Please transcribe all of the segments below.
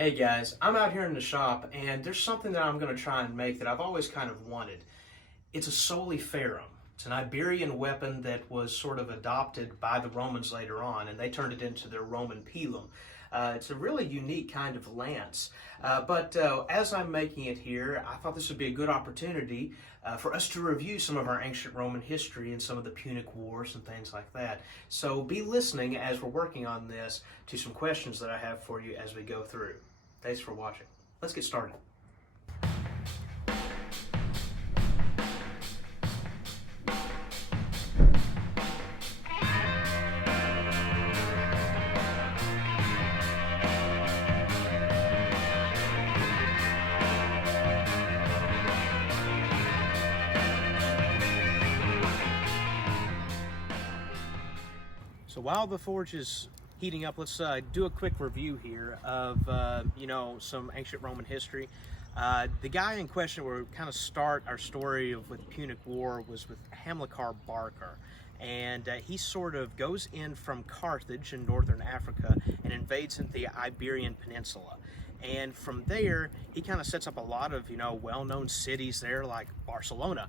Hey guys, I'm out here in the shop and there's something that I'm going to try and make that I've always kind of wanted. It's a Soli Ferrum. It's an Iberian weapon that was sort of adopted by the Romans later on, and they turned it into their Roman pilum. It's a really unique kind of lance. But as I'm making it here, I thought this would be a good opportunity for us to review some of our ancient Roman history and some of the Punic Wars and things like that. So be listening as we're working on this to some questions that I have for you as we go through. Thanks for watching. Let's get started. So while the forge is heating up, let's do a quick review here of some ancient Roman history. The guy in question, where we kind of start our story with the Punic War, was with Hamilcar Barca, and he sort of goes in from Carthage in northern Africa and invades into the Iberian Peninsula. And from there, he kind of sets up a lot of well-known cities there, like Barcelona.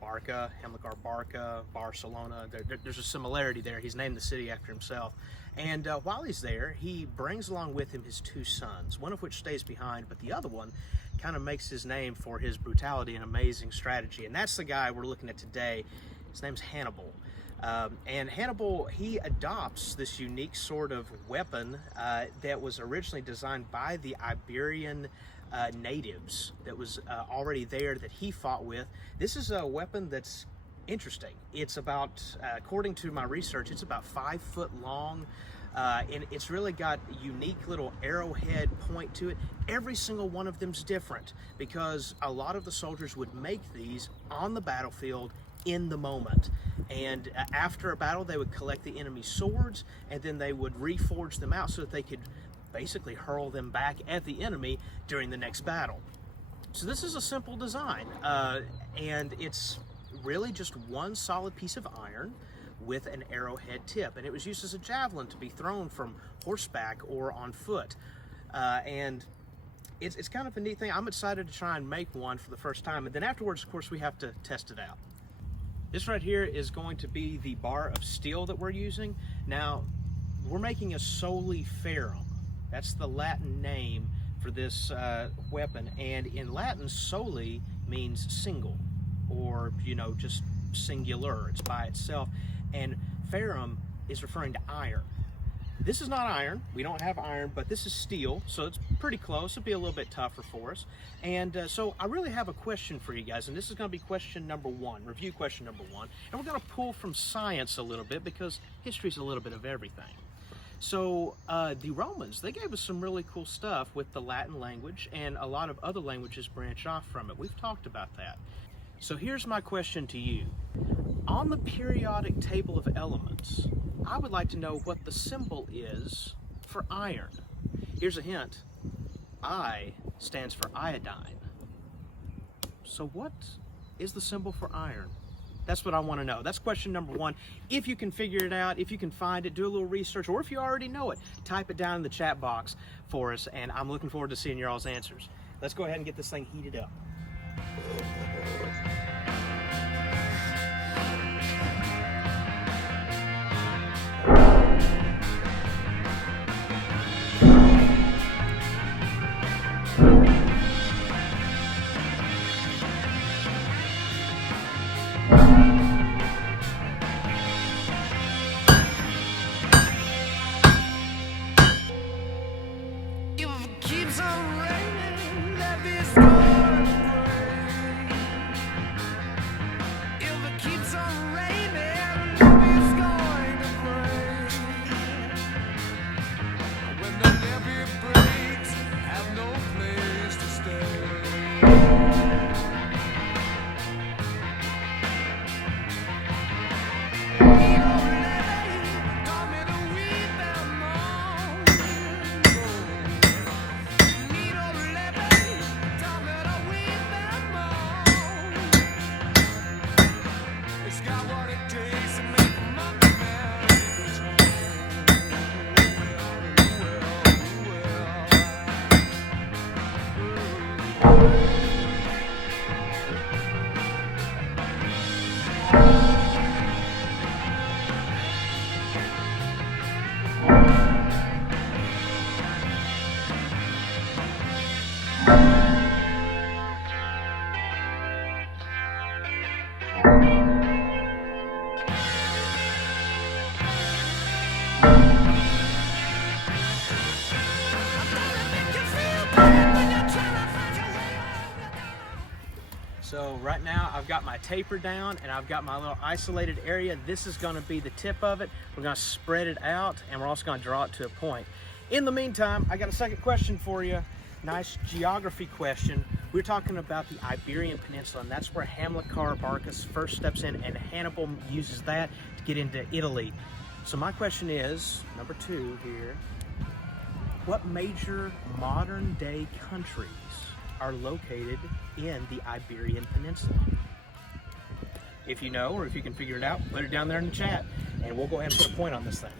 Barca, Hamilcar Barca, Barcelona. There's a similarity there. He's named the city after himself. And while he's there, he brings along with him his two sons, one of which stays behind, but the other one kind of makes his name for his brutality and amazing strategy. And that's the guy we're looking at today. His name's Hannibal. And Hannibal, he adopts this unique sort of weapon that was originally designed by the Iberian natives, that was already there, that he fought with. This is a weapon that's interesting. It's about, according to my research, it's about 5 foot long, and it's really got a unique little arrowhead point to it. Every single one of them's different because a lot of the soldiers would make these on the battlefield in the moment, and after a battle they would collect the enemy swords and then they would reforge them out so that they could basically hurl them back at the enemy during the next battle. So this is a simple design, and it's really just one solid piece of iron with an arrowhead tip, and it was used as a javelin to be thrown from horseback or on foot. And it's kind of a neat thing. I'm excited to try and make one for the first time, and then afterwards, of course, we have to test it out. This right here is going to be the bar of steel that we're using. Now, we're making a Soli Ferrum. That's the Latin name for this weapon, and in Latin, soli means single, or just singular. It's by itself, and ferrum is referring to iron. This is not iron. We don't have iron, but this is steel, so it's pretty close. It'll be a little bit tougher for us. And so I really have a question for you guys, and this is going to be question number 1, review question number 1, and we're going to pull from science a little bit because history's a little bit of everything. So the Romans, they gave us some really cool stuff with the Latin language, and a lot of other languages branch off from it. We've talked about that. So here's my question to you. On the periodic table of elements, I would like to know what the symbol is for iron. Here's a hint. I stands for iodine. So what is the symbol for iron? That's what I want to know. That's question number 1. If you can figure it out, if you can find it, do a little research, or if you already know it, type it down in the chat box for us, and I'm looking forward to seeing your all's answers. Let's go ahead and get this thing heated up. So right now I've got my taper down and I've got my little isolated area. This is going to be the tip of it. We're going to spread it out and we're also going to draw it to a point. In the meantime, I got a second question for you. Nice geography question. We're talking about the Iberian Peninsula, and that's where Hamilcar Barcus first steps in, and Hannibal uses that to get into Italy. So my question is, number 2 here, what major modern day countries are located in the Iberian Peninsula? If you know, or if you can figure it out, put it down there in the chat, and we'll go ahead and put a point on this thing.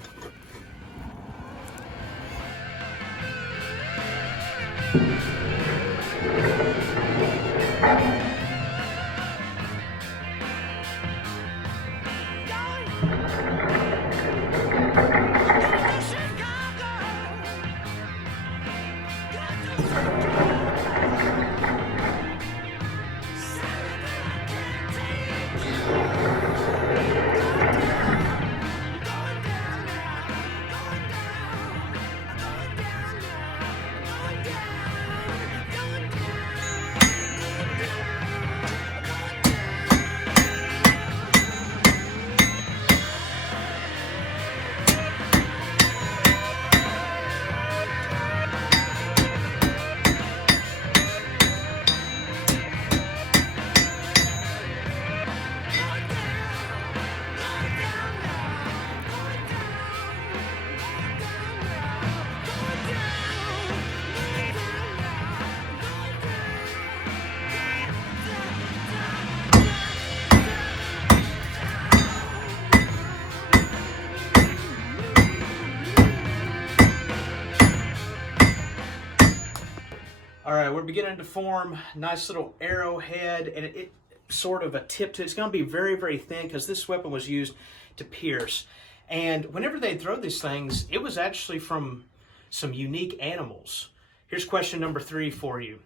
All right, we're beginning to form a nice little arrowhead, and it sort of a tip to it. It's going to be very, very thin because this weapon was used to pierce. And whenever they throw these things, it was actually from some unique animals. Here's question number 3 for you.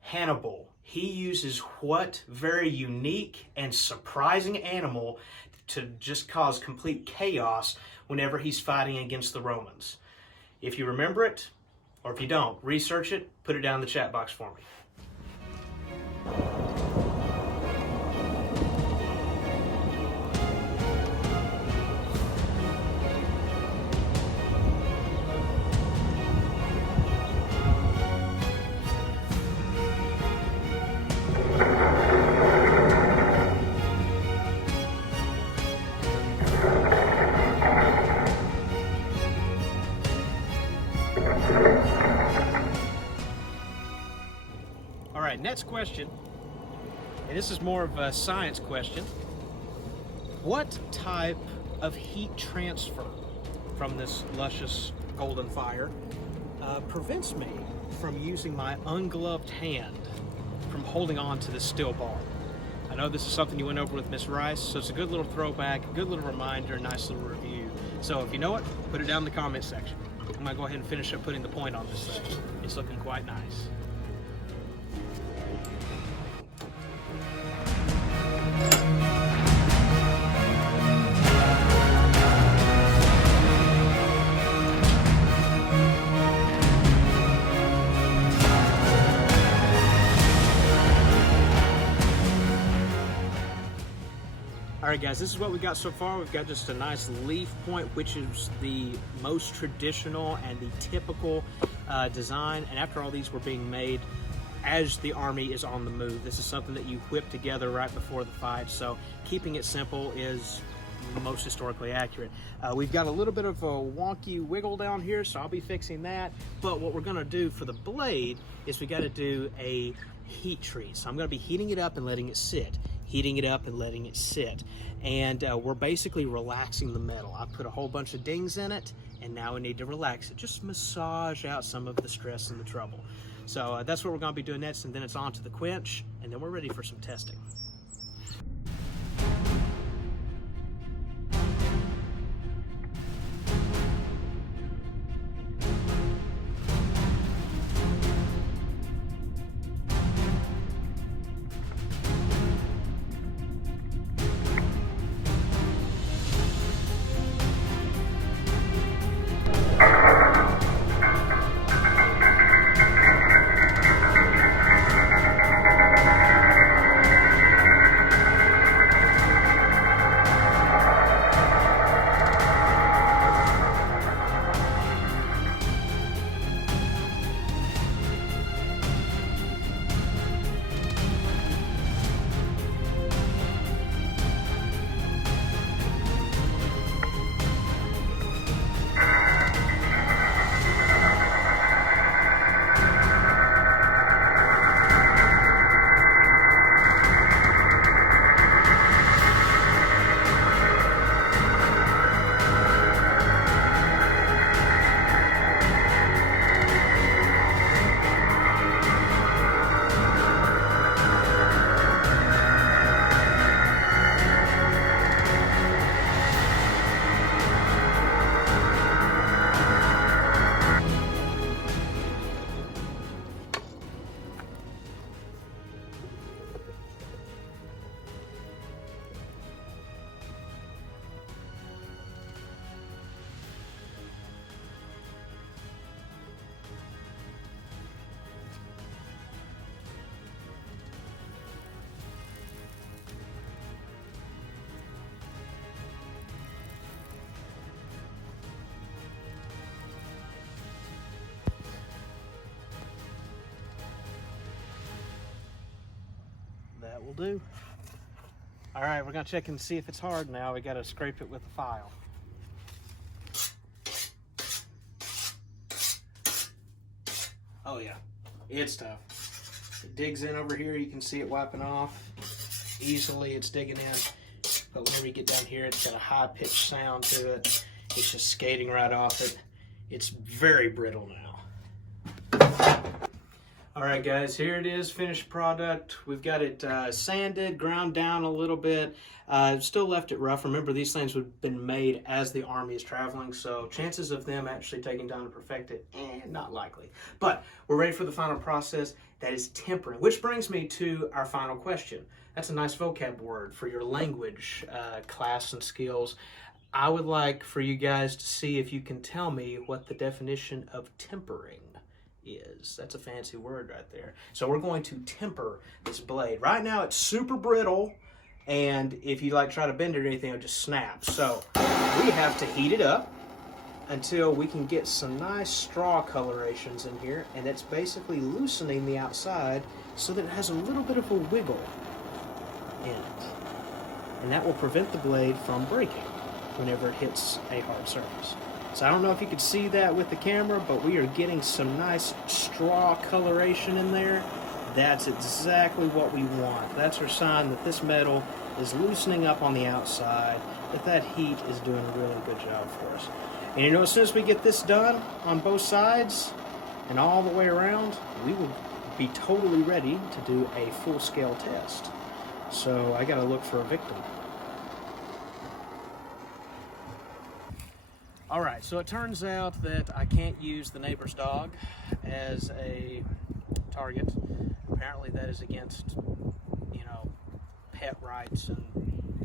Hannibal, he uses what very unique and surprising animal to just cause complete chaos whenever he's fighting against the Romans? If you remember it, or if you don't, research it, put it down in the chat box for me. All right, next question, and this is more of a science question. What type of heat transfer from this luscious golden fire prevents me from using my ungloved hand from holding on to this steel bar? I know this is something you went over with Miss Rice, so it's a good little throwback, a good little reminder, a nice little review. So if you know it, put it down in the comment section. I'm gonna go ahead and finish up putting the point on this thing. It's looking quite nice. All right, guys, this is what we got so far. We've got just a nice leaf point, which is the most traditional and the typical design. And after all these were being made as the army is on the move, this is something that you whip together right before the fight. So keeping it simple is most historically accurate. We've got a little bit of a wonky wiggle down here, so I'll be fixing that. But what we're gonna do for the blade is we gotta do a heat treat. So I'm gonna be heating it up and letting it sit. Heating it up and letting it sit. And we're basically relaxing the metal. I put a whole bunch of dings in it, and now we need to relax it. Just massage out some of the stress and the trouble. So that's what we're gonna be doing next, and then it's on to the quench, and then we're ready for some testing. will do. All right, we're gonna check and see if it's hard now. We gotta scrape it with a file. Oh yeah, it's tough. It digs in over here. You can see it wiping off easily. It's digging in, but whenever you get down here, it's got a high-pitched sound to it. It's just skating right off it. It's very brittle now. All right, guys, here it is, finished product. We've got it sanded, ground down a little bit. Still left it rough. Remember, these things would have been made as the Army is traveling, so chances of them actually taking time to perfect it, not likely. But we're ready for the final process, that is tempering, which brings me to our final question. That's a nice vocab word for your language class and skills. I would like for you guys to see if you can tell me what the definition of tempering is. That's a fancy word right there. So we're going to temper this blade. Right now it's super brittle, and if you like try to bend it or anything, it'll just snap. So we have to heat it up until we can get some nice straw colorations in here, and it's basically loosening the outside so that it has a little bit of a wiggle in it. And that will prevent the blade from breaking whenever it hits a hard surface. So I don't know if you could see that with the camera, but we are getting some nice straw coloration in there. That's exactly what we want. That's our sign that this metal is loosening up on the outside, that heat is doing a really good job for us. And you know, as soon as we get this done on both sides and all the way around, we will be totally ready to do a full-scale test. So I gotta look for a victim. All right, so it turns out that I can't use the neighbor's dog as a target. Apparently that is against, you know, pet rights and,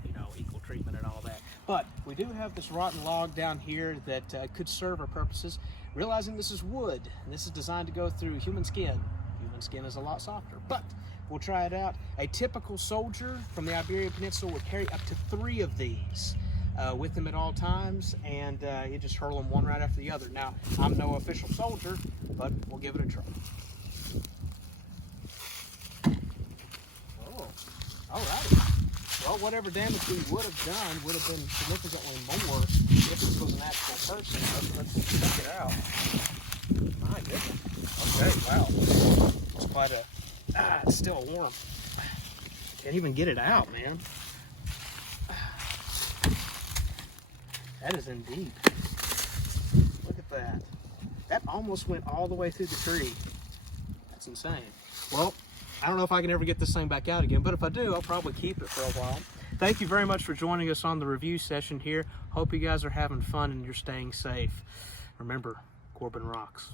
you know, equal treatment and all that. But we do have this rotten log down here that could serve our purposes. Realizing this is wood, and this is designed to go through human skin. Human skin is a lot softer, but we'll try it out. A typical soldier from the Iberian Peninsula would carry up to 3 of these with them at all times, and you just hurl them one right after the other. Now, I'm no official soldier, but we'll give it a try. Oh, all right. Well, whatever damage we would have done would have been significantly more if this was an actual person. Let's check it out. My goodness. Okay, wow. It's quite a... it's still warm. Can't even get it out, man. That is indeed. Look at that. That almost went all the way through the tree. That's insane. Well, I don't know if I can ever get this thing back out again, but if I do, I'll probably keep it for a while. Thank you very much for joining us on the review session here. Hope you guys are having fun and you're staying safe. Remember, Corbin rocks.